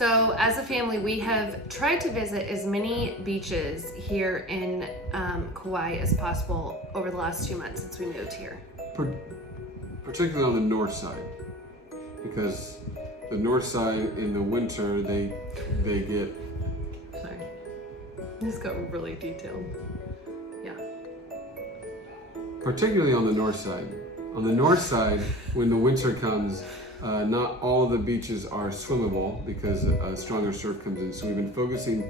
So as a family, we have tried to visit as many beaches here in Kauai as possible over the last 2 months since we moved here. Particularly on the north side, because the north side in the winter they get. Sorry, this got really detailed. Yeah. Particularly on the north side. On the north side, when the winter comes, not all of the beaches are swimmable because stronger surf comes in. So we've been focusing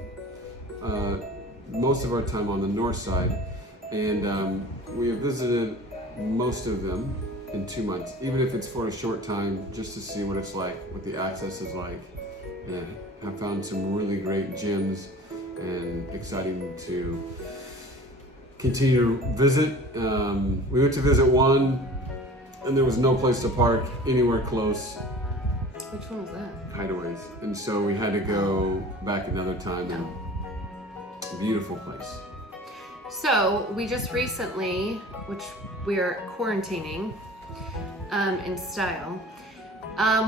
most of our time on the north side, and we have visited most of them in 2 months, even if it's for a short time, just to see what it's like, what the access is like. And I found some really great gyms and exciting to continue to visit. We went to visit one, and there was no place to park anywhere close. Which one was that? Hideaways. And so we had to go back another time. Yeah. And beautiful place. So we just recently, which we're quarantining in style,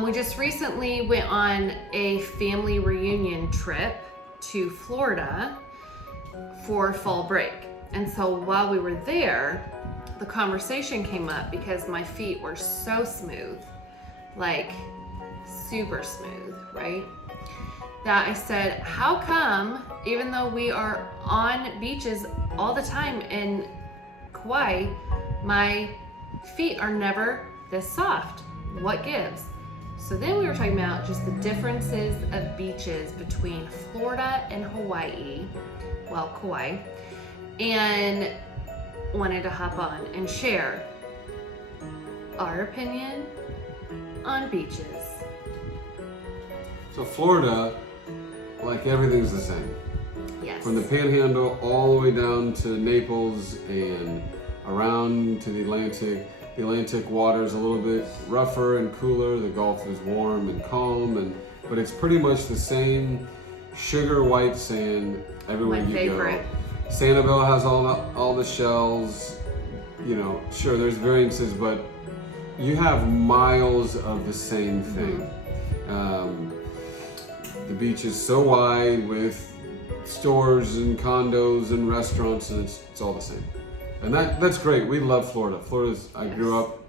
we just recently went on a family reunion trip to Florida for fall break. And so while we were there, the conversation came up because my feet were so smooth, like super smooth, right? That I said, how come, even though we are on beaches all the time in Kauai, my feet are never this soft? What gives? So then we were talking about just the differences of beaches between Florida and Hawaii, well, Kauai, and wanted to hop on and share our opinion on beaches. So Florida, like everything's the same. Yes. From the Panhandle all the way down to Naples and around to the Atlantic. The Atlantic water is a little bit rougher and cooler. The Gulf is warm and calm, but it's pretty much the same sugar white sand everywhere My you favorite. go. Sanibel has all the shells. You know, sure, there's variances, but you have miles of the same thing. The beach is so wide with stores and condos and restaurants, and it's all the same. And that's great. We love Florida. I grew up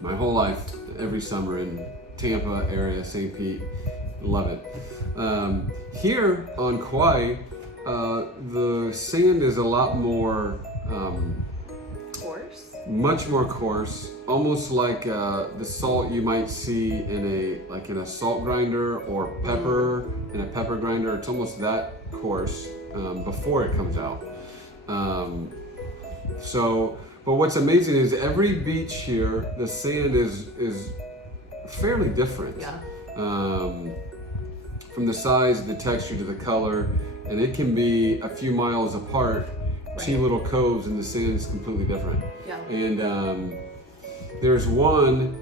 my whole life every summer in Tampa area, St. Pete. Love it. Here on Kauai, the sand is a lot more Coarse. much more coarse, almost like the salt you might see in a salt grinder or pepper in a pepper grinder. It's almost that coarse before it comes out. But what's amazing is every beach here, the sand is fairly different. Yeah. From the size, the texture to the color, and it can be a few miles apart. Two little coves and the sand is completely different. Yeah. And there's one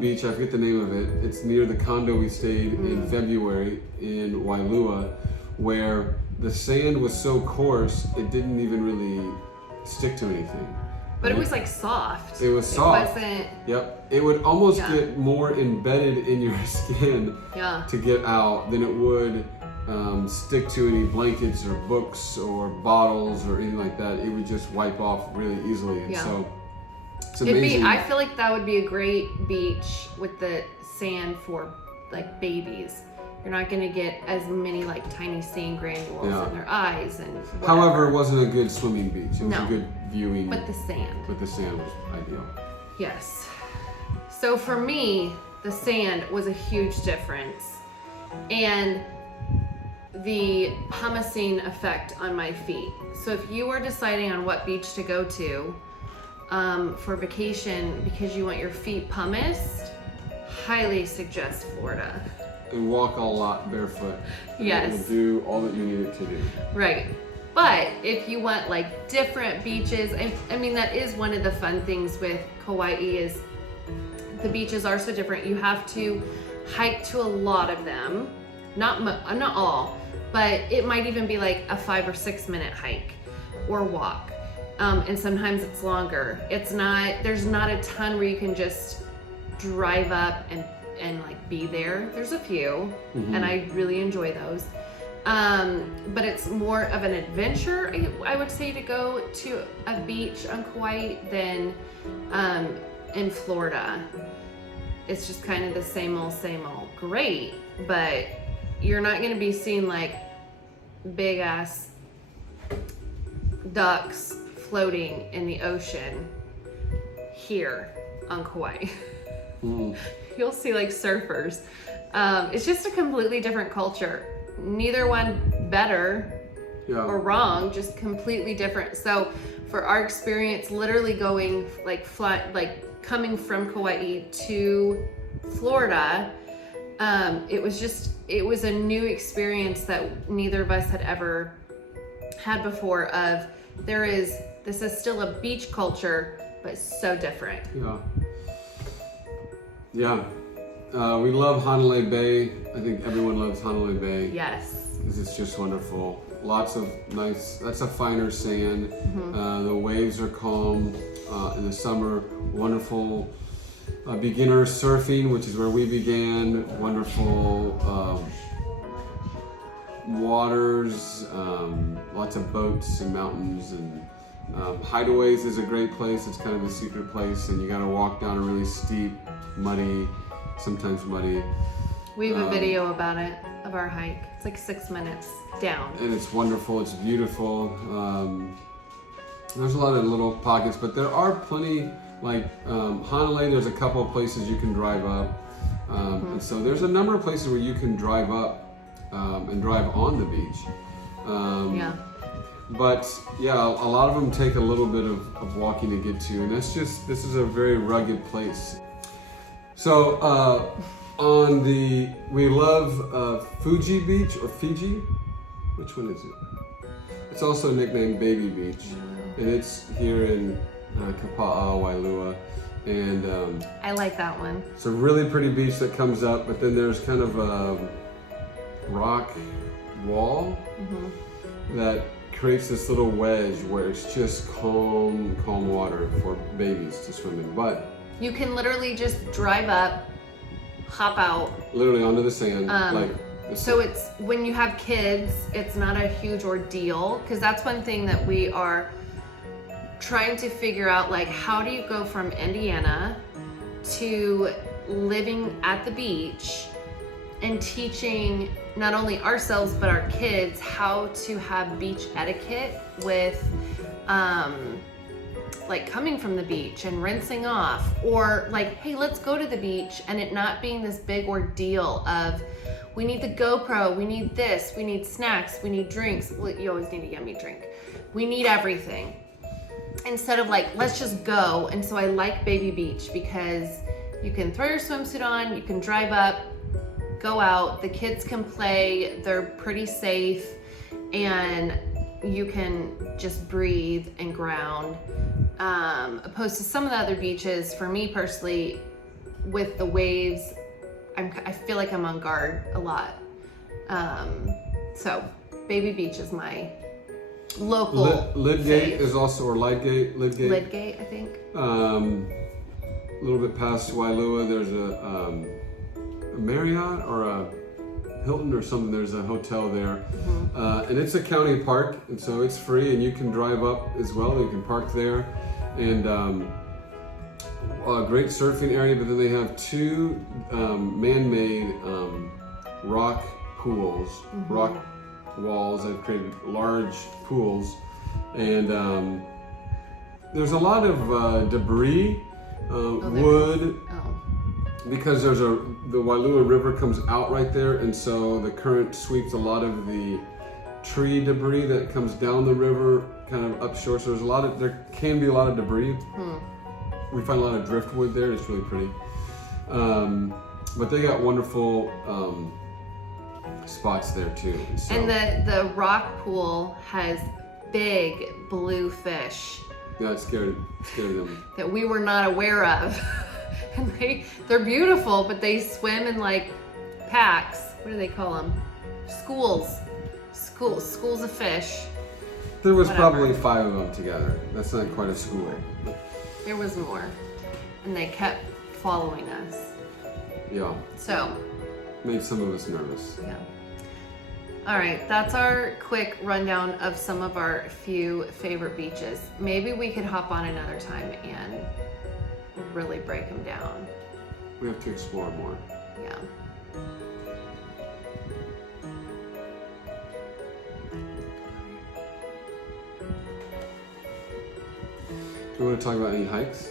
beach, I forget the name of it. It's near the condo we stayed in February in Wailua, where the sand was so coarse it didn't even really stick to anything. But it was like soft. It was soft. It wasn't. Yep. It would almost Yeah. get more embedded in your skin Yeah. to get out than it would stick to any blankets or books or bottles or anything like that. It would just wipe off really easily. And Yeah. so it's It'd amazing. be. I feel like that would be a great beach with the sand for like babies. You're not gonna get as many like tiny sand granules Yeah. in their eyes and whatever. However, it wasn't a good swimming beach. It was No. a good viewing. But the sand. But the sand was ideal. Yes. So for me, the sand was a huge difference. And the hummusing effect on my feet. So if you are deciding on what beach to go to for vacation because you want your feet pumice, highly suggest Florida. And walk a lot barefoot. And Yes. It will do all that you need it to do. Right. But if you want like different beaches, I mean that is one of the fun things with Kauai is the beaches are so different. You have to hike to a lot of them, not all, but it might even be like a 5 or 6 minute hike or walk, and sometimes it's longer. There's not a ton where you can just drive up and like be there. There's a few, Mhm. and I really enjoy those. But it's more of an adventure, I would say, to go to a beach on Kauai than in Florida. It's just kind of the same old, great, but you're not going to be seeing like big ass ducks floating in the ocean here on Kauai. Mm. You'll see like surfers. It's just a completely different culture. Neither one better Yeah. or wrong, just completely different. So for our experience, literally going like coming from Kauai to Florida, it was a new experience that neither of us had ever had before. This is still a beach culture, but so different. Yeah. We love Hanalei Bay. I think everyone loves Hanalei Bay. Yes. Because it's just wonderful. Lots of nice, that's a finer sand. The waves are calm in the summer. Wonderful beginner surfing, which is where we began. Wonderful waters, lots of boats and mountains, and Hideaways is a great place. It's kind of a secret place, and you got to walk down a really steep, sometimes muddy. We have a video about it, of our hike. It's like 6 minutes down. And it's wonderful, it's beautiful. There's a lot of little pockets, but there are plenty, like Hanalei, there's a couple of places you can drive up. And so there's a number of places where you can drive up and drive on the beach. Yeah. But yeah, a lot of them take a little bit of walking to get to, and this is a very rugged place. So we love Fuji Beach or Fiji. Which one is it? It's also nicknamed Baby Beach, and it's here in Kapa'a, Wailua, and I like that one. it's a really pretty beach that comes up, but then there's kind of a rock wall that creates this little wedge where it's just calm water for babies to swim in. But You can literally just drive up, hop out. literally onto the sand, So it's, when you have kids, it's not a huge ordeal, because that's one thing that we are trying to figure out, like, how do you go from Indiana to living at the beach and teaching not only ourselves but our kids how to have beach etiquette with like coming from the beach and rinsing off, or like, hey, let's go to the beach, and it not being this big ordeal of, we need the GoPro, we need this, we need snacks, we need drinks. Well, you always need a yummy drink. We need everything. Instead of like, let's just go. And so I like Baby Beach because you can throw your swimsuit on, you can drive up, go out, the kids can play, they're pretty safe, and you can just breathe and ground. Opposed to some of the other beaches, for me personally, with the waves, I feel like I'm on guard a lot. So Baby Beach is my local Lidgate fave. is also, or Lidgate, Lidgate, I think. A little bit past Wailua, there's a Marriott or a Hilton or something. There's a hotel there, and it's a county park, and so it's free, and you can drive up as well. You can park there, and a great surfing area. But then they have two man-made rock pools, rock walls that created large pools, and there's a lot of debris, wood. Because the Wailua River comes out right there, and so the current sweeps a lot of the tree debris that comes down the river, kind of upshore. So there can be a lot of debris. We find a lot of driftwood there. It's really pretty. But they got wonderful spots there too. So. And the rock pool has big blue fish. Yeah, it scared them. That we were not aware of. And they're beautiful, but they swim in like packs. What do they call them? Schools of fish. There was Whatever. probably 5 of them together. That's not quite a school. There was more, and they kept following us. Yeah, So, makes some of us nervous. yeah. All right, that's our quick rundown of some of our few favorite beaches. Maybe we could hop on another time and really break them down. We have to explore more. Yeah. Do you want to talk about any hikes?